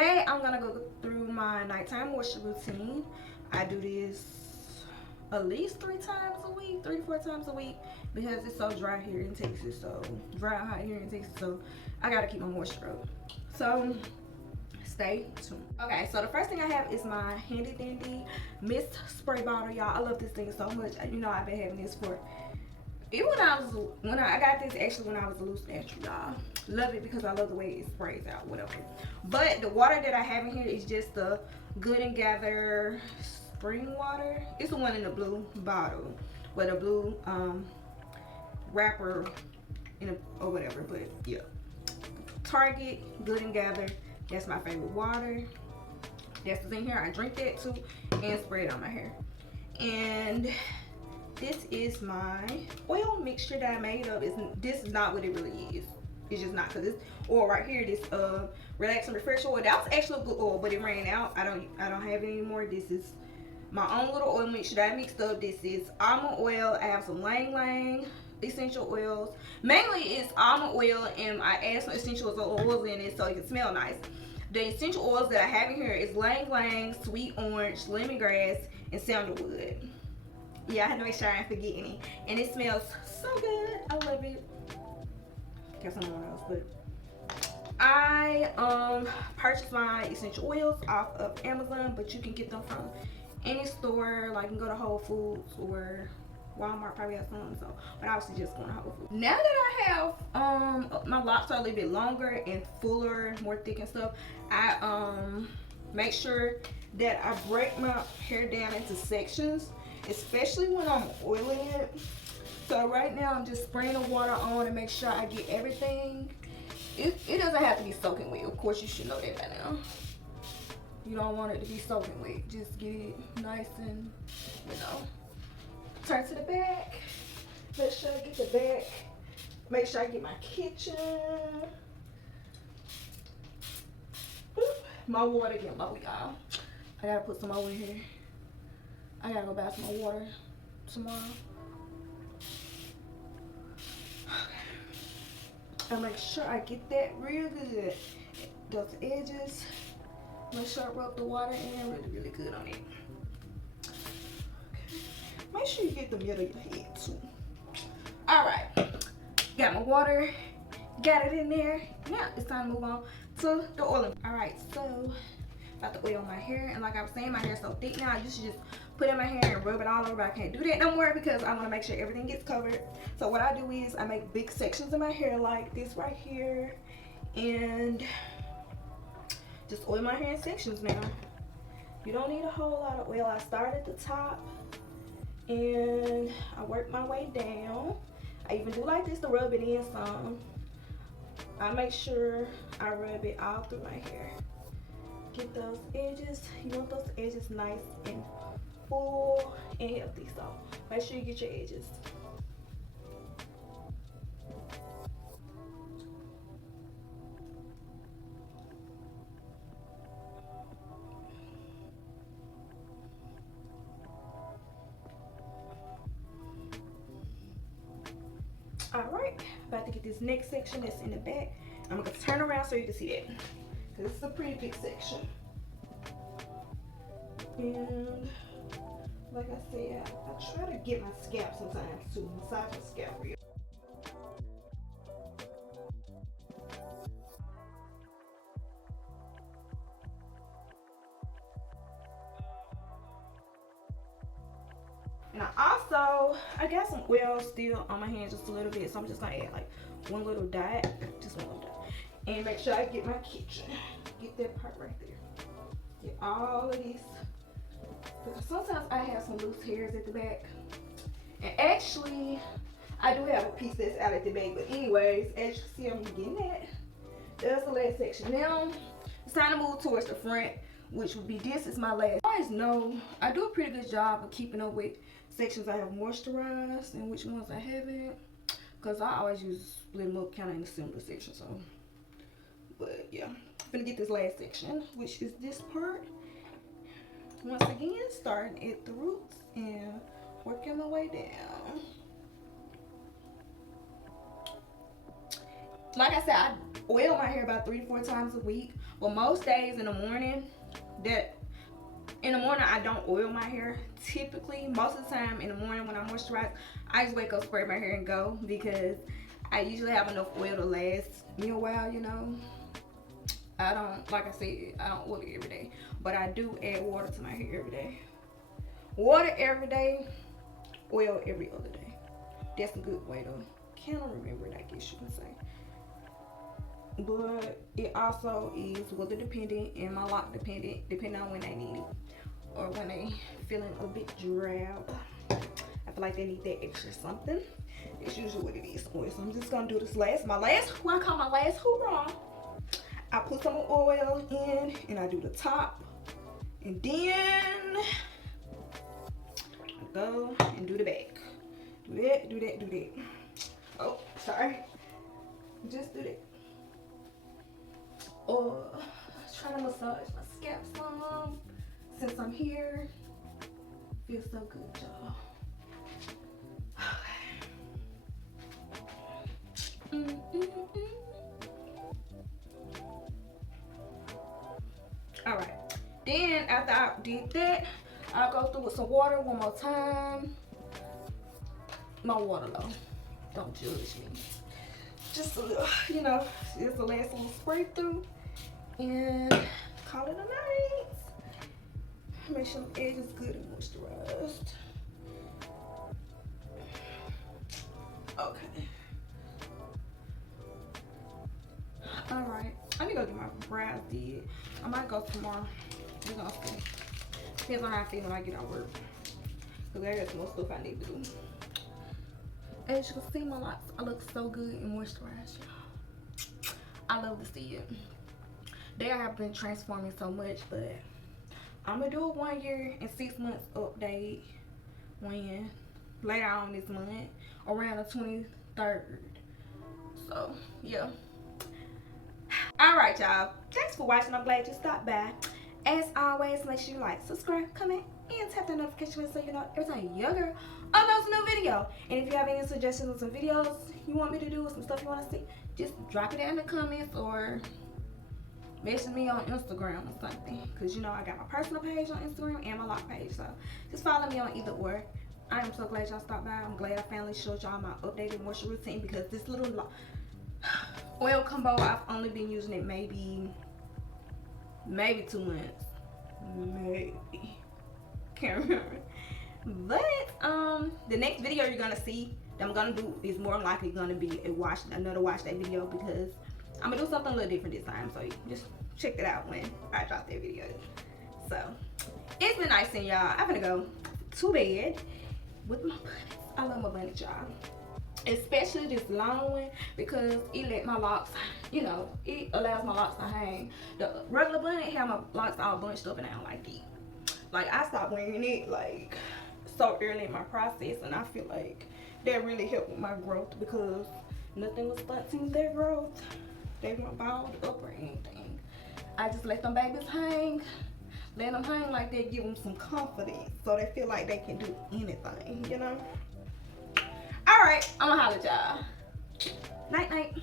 today I'm gonna go through my nighttime moisture routine. I do this at least 3 to 4 times a week because it's so dry here in Texas. So dry and hot here in Texas. So I gotta keep my moisture up. So stay tuned. Okay, so the first thing I have is my handy dandy mist spray bottle, y'all. I love this thing so much. You know I've been having this for even when I got this actually when I was a loose natural, y'all. Love it because I love the way it sprays out, whatever. But the water that I have in here is just the Good and Gather spring water. It's the one in the blue bottle with a blue wrapper in a, or whatever. But yeah, Target Good and Gather. That's my favorite water. That's what's in here. I drink that too and spray it on my hair. And this is my oil mixture that I made up. This is not what it really is. It's just not, because this oil right here, this relax and refresh oil, that was actually a good oil, but it ran out. I don't have it anymore. This is my own little oil mixture that I mixed up. This is almond oil. I have some Lang Lang essential oils. Mainly it's almond oil, and I add some essential oils in it so it can smell nice. The essential oils that I have in here is Lang Lang, sweet orange, lemongrass, and sandalwood. Yeah, I had to make sure I didn't forget any. And it smells so good. I love it. Got someone else, but I purchased my essential oils off of Amazon, but you can get them from any store. Like you can go to Whole Foods or Walmart, probably have some. So, but I was just going to Whole Foods. Now that I have my locks are a little bit longer and fuller, more thick and stuff, I make sure that I break my hair down into sections, especially when I'm oiling it. So right now I'm just spraying the water on to make sure I get everything. It doesn't have to be soaking wet. Of course, you should know that by now. You don't want it to be soaking wet. Just get it nice and, turn to the back. Make sure I get the back. Make sure I get my kitchen. Boop. My water getting low, y'all. I gotta put some more in here. I gotta go buy some more water tomorrow. Okay. And make sure I get that real good. Those edges. Make sure I rub the water in really, really good on it. Okay. Make sure you get the middle of your head too. Alright. Got my water. Got it in there. Now it's time to move on to the oiling. Alright, so about to oil my hair, and like I was saying, my hair is so thick now. I used to just put it in my hair and rub it all over, but I can't do that no more because I want to make sure everything gets covered. So what I do is I make big sections of my hair like this right here, and just oil my hair in sections now. You don't need a whole lot of oil. I start at the top and I work my way down. I even do like this to rub it in some. I make sure I rub it all through my hair. Get those edges. You want those edges nice and full and healthy. So make sure you get your edges. Alright, about to get this next section that's in the back. I'm going to turn around so you can see that, because it's a pretty big section. And like I said, I try to get my scalp sometimes to massage my scalp real. And I got some oil still on my hands just a little bit, so I'm just gonna add like one little dot, just one little dot, and make sure I get my kitchen, get that part right there, get all of these, because sometimes I have some loose hairs at the back, and actually I do have a piece that's out at the back, but anyways, as you can see, I'm getting that. That's the last section. Now it's time to move towards the front, which would be this is my last. You guys know I do a pretty good job of keeping up with sections I have moisturized and which ones I haven't, because I always use split them up kind of in a similar section. So, but yeah, I'm gonna get this last section, which is this part. Once again, starting at the roots and working my way down. Like I said, I oil my hair about 3 to 4 times a week. But most days in the morning, I don't oil my hair. Typically, most of the time in the morning when I moisturize, I just wake up, spray my hair, and go, because I usually have enough oil to last me a while, you know. I don't, like I said, I don't oil it every day, but I do add water to my hair every day. Water every day, oil every other day. That's a good way to kind of remember it, I guess you can say. But it also is weather dependent and my lock dependent, depending on when they need it or when they feeling a bit drab. I feel like they need that extra something. It's usually what it is. So I'm just gonna do this what I call my last hoorah. I put some oil in and I do the top, and then I go and do the back. Do that, do that, do that. Oh, sorry. Just do that. Or try to massage my scalp some since I'm here. Feels so good, y'all. All right. Then after I did that, I'll go through with some water one more time. My water low. Don't judge me. Just a little, you know, just the last little spray through and call it a night. Make sure the edge is good and moisturized. Okay. Alright. I need to go get my brows did. I might go tomorrow. We're gonna see. Depends on how I feel when I get out of work. Because I got some more stuff I need to do. As you can see, my locks, I look so good and moisturized, y'all. I love to see it. They have been transforming so much, but I'm gonna do a 1 year and 6 months update when later on this month, around the 23rd. So yeah. All right, y'all. Thanks for watching. I'm glad you stopped by. As always, make sure you like, subscribe, comment, and tap the notification bell so you know every time your girl uploads a new video. And if you have any suggestions of some videos you want me to do or some stuff you want to see, just drop it in the comments or message me on Instagram or something. Because you know I got my personal page on Instagram and my lock page. So just follow me on either or. I am so glad y'all stopped by. I'm glad I finally showed y'all my updated moisture routine, because this little oil combo, I've only been using it maybe 2 months. Maybe. Can't remember. But the next video you're gonna see that I'm gonna do is more likely gonna be another wash day video, because I'm gonna do something a little different this time. So you just check it out when I drop that video. So it's been nice seeing y'all. I'm gonna go to bed with my bunnets. I love my bunnets, y'all. Especially this long one, because it let my locks, you know, it allows my locks to hang. The regular bunnet have my locks all bunched up and I don't like it. Like, I stopped wearing it like so early in my process, and I feel like that really helped with my growth, because nothing was stunting their growth. They weren't balled up or anything. I just let them babies hang. Let them hang like that, give them some confidence so they feel like they can do anything, you know? All right, I'm gonna holler at y'all. Night, night.